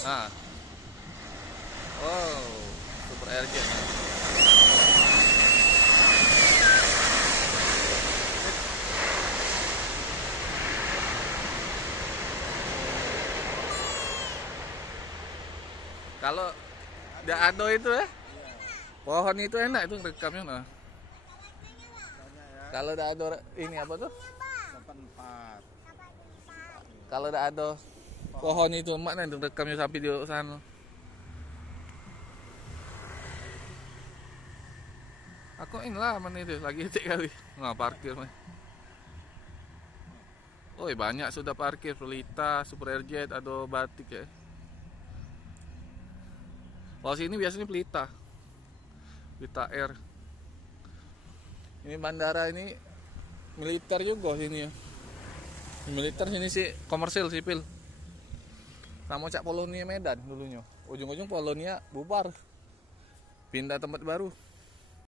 Nah, oh, Super Airjet. Kalau nggak ada itu ya, pohon itu enak itu rekamnya. Nah. Kalau nggak ada ini apa tuh? 84. Kalau nggak ada pohon itu emak nih rekamnya sampai di sana. Aku ini lah mana itu lagi cek kali nggak parkir mah. Oh banyak sudah parkir Pelita, Super Airjet, ada Batik ya. Kalau sini biasanya Pelita, Pelita Air. Ini bandara ini militer juga sini ya. Militer sini sih komersil sipil. Sama Cak Polonia Medan dulunya. Ujung-ujung Polonia bubar, pindah tempat baru.